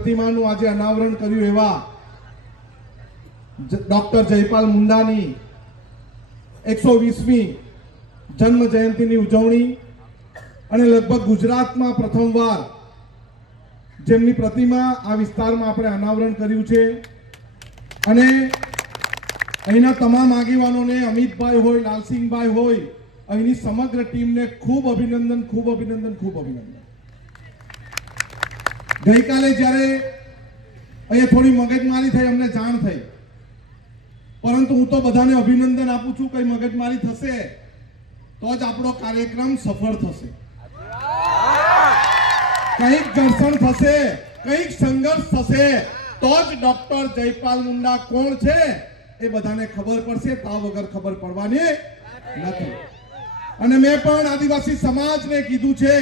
પ્રતિમાનું આજે અનાવરણ કર્યું એવા ડોક્ટર જયપાલ મુંડાની 120મી જન્મ જયંતિની ઉજવણી અને લગભગ ગુજરાતમાં પ્રથમવાર જેમની પ્રતિમા આ વિસ્તારમાં આપણે અનાવરણ કર્યું છે અને અહીંના તમામ આગેવાનોને અમિતભાઈ હોય, લાલસિંહભાઈ હોય, અહીંની સમગ્ર ટીમને ખૂબ અભિનંદન, ખૂબ અભિનંદન, ખૂબ અભિનંદન. ગઈકાલે જ્યારે અહીંયા થોડી મગજમારી થઈ, અમને જાણ થઈ, પરંતુ હું તો બધાને અભિનંદન આપું છું. કઈ મગજમારી થશે તો જ આપણો કાર્યક્રમ સફળ થશે. કંઈક ઘર્ષણ થશે, કંઈક સંઘર્ષ થશે તો જ ડોક્ટર જયપાલ મુંડા કોણ છે એ બધાને ખબર પડશે. તા વગર ખબર પડવાની નથી. અને મેં પણ આદિવાસી સમાજને કીધું છે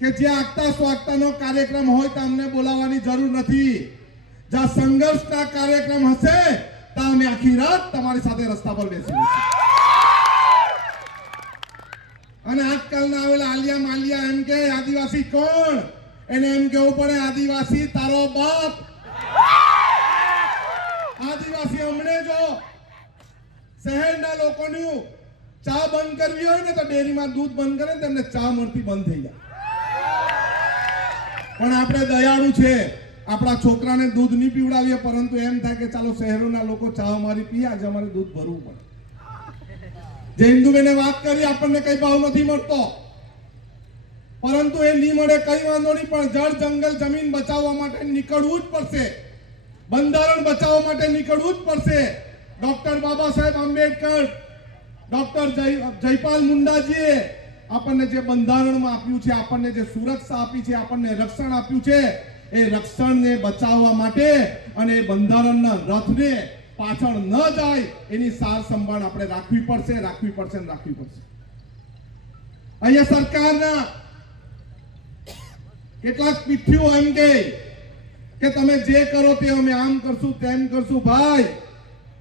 કે જે આગતા સ્વાગતાનો કાર્યક્રમ હોય તો અમને બોલાવવાની જરૂર નથી. જ્યાં સંઘર્ષના કાર્યક્રમ હશે તો અમે આખી રાત તમારી સાથે રસ્તા પર બેસીશું. અને આજકાલના આવેલા આલિયા માલિયા એમ કે આદિવાસી કોણ, એને એમ કેવું પડે આદિવાસી તારો બાપ. આદિવાસી અમને જો શહેરના લોકોનું ચા બંધ કરવી હોય ને તો ડેરીમાં દૂધ બંધ કરે ને તેમને ચા મળતી બંધ થઈ જાય. પણ આપણે દયાળુ છે, આપણા છોકરાને દૂધ નહીં પીવડાવીએ, પરંતુ એમ થાય કે ચાલો શહેરોના લોકો ચા અમારી પીએ, આજે અમારે દૂધ ભરવું પડે. જે હિન્દુબેને વાત કરી, આપણને કઈ ભાવ નથી મળતો, પરંતુ એ નહીં મળે કઈ વાંધો નહીં, પણ જળ જંગલ જમીન બચાવવા માટે નીકળવું જ પડશે. બંધારણ બચાવવા માટે નીકળવું જ પડશે. ડોક્ટર બાબા સાહેબ આંબેડકર, ડોક્ટર જયપાલ મુંડાજીએ આપણને જે બંધારણમાં આપ્યું છે, આપણને જે સુરક્ષા આપી છે, આપણને રક્ષણ આપ્યું છે, એ રક્ષણને બચાવવા માટે અને એ બંધારણના રથને પાછળ ન જાય એની સાર સંભાળ આપણે રાખવી પડશે, રાખવી પડશે, રાખવી પડશે. અહીંયા સરકારના કેટલાક પીઠીઓ એમ કે તમે જે કરો તે અમે આમ કરશું, તેમ કરશું. ભાઈ,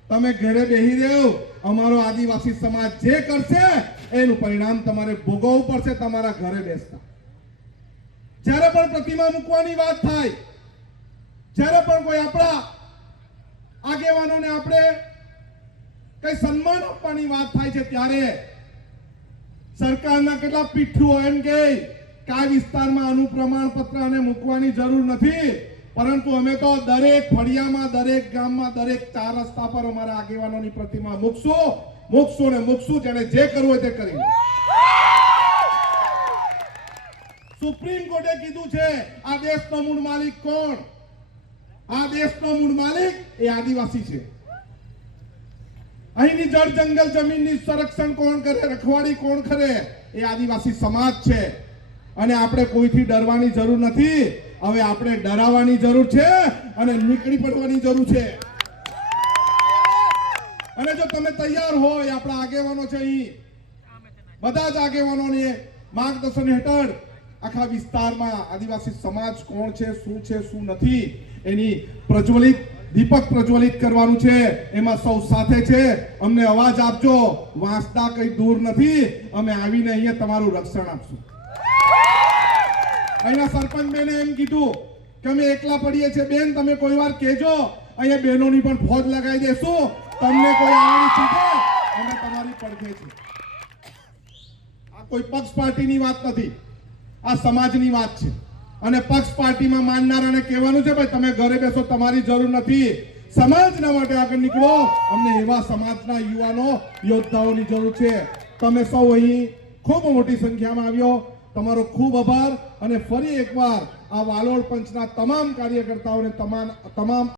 તમે ઘરે બેહી રહ્યો, અમારો આદિવાસી સમાજ જે કરશે એનું પરિણામ તમારે ભોગવવું પડશે તમારા ઘરે બેસતા. જ્યારે પણ પ્રતિમા મૂકવાની વાત થાય, જ્યારે પણ કોઈ આપણા આગેવાનોને આપણે કઈ સન્માન આપવાની વાત થાય છે, ત્યારે સરકારના કેટલાક પીઠુઓ એમ કે આ વિસ્તારમાં આનું પ્રમાણપત્ર અને મૂકવાની જરૂર નથી, પરંતુ અમે તો દરેક ફળિયામાં, દરેક ગામમાં, દરેક 4 રસ્તા પર અમારા આગેવાનોની પ્રતિમા મૂકશું ને મૂકશું. જેને જે કરવું હોય તે કરી. સુપ્રીમ કોર્ટે કીધું છે આ દેશનો મૂળ માલિક કોણ? આ દેશનો મૂળ માલિક એ આદિવાસી છે. અહીંની જળ જંગલ જમીનની સંરક્ષણ કોણ કરે, રખવાડી કોણ કરે? એ આદિવાસી સમાજ છે. અને આપણે કોઈથી ડરવાની જરૂર નથી. હવે આપણે ડરાવવાની જરૂર છે અને નીકળી પડવાની જરૂર છે. અને જો તમે તૈયાર હોય, આપણા આગેવાનો છે, અહીં બધા જ આગેવાનોને માર્ગદર્શન હેઠળ આખા વિસ્તારમાં આદિવાસી સમાજ કોણ છે, શું છે, શું નથી, એની દીપક પ્રજ્વલિત કરવાનું છે. એમાં સૌ સાથે છે. અમને અવાજ આપજો. વાંસદા કઈ દૂર નથી. અમે આવીને અહીંયા તમારું રક્ષણ આપશું. અહીંના સરપંચ બેને એમ કીધું કે અમે એકલા પડીએ છીએ. બેન, તમે કોઈ વાર કહેજો, અહીંયા બહેનોની પણ ફોજ લગાવી દેશું. તમને કોઈ આવવાની છૂટે, અમે તમારી પડખે છે. આ કોઈ પક્ષ પાર્ટીની વાત નથી, આ સમાજની વાત છે. અને પક્ષ પાર્ટીમાં માનનારાને કહેવાનું છે, ભાઈ તમે ઘરે બેસો, તમારી જરૂર નથી. સમાજના માટે આગળ નીકળો. અમને એવા સમાજના યુવાનો, યોદ્ધાઓની જરૂર છે. તમે સૌ અહીં ખૂબ મોટી સંખ્યામાં આવ્યો, તમારો ખૂબ આભાર. અને ફરી એકવાર આ વાલોડ પંચના તમામ કાર્યકર્તાઓને તમામ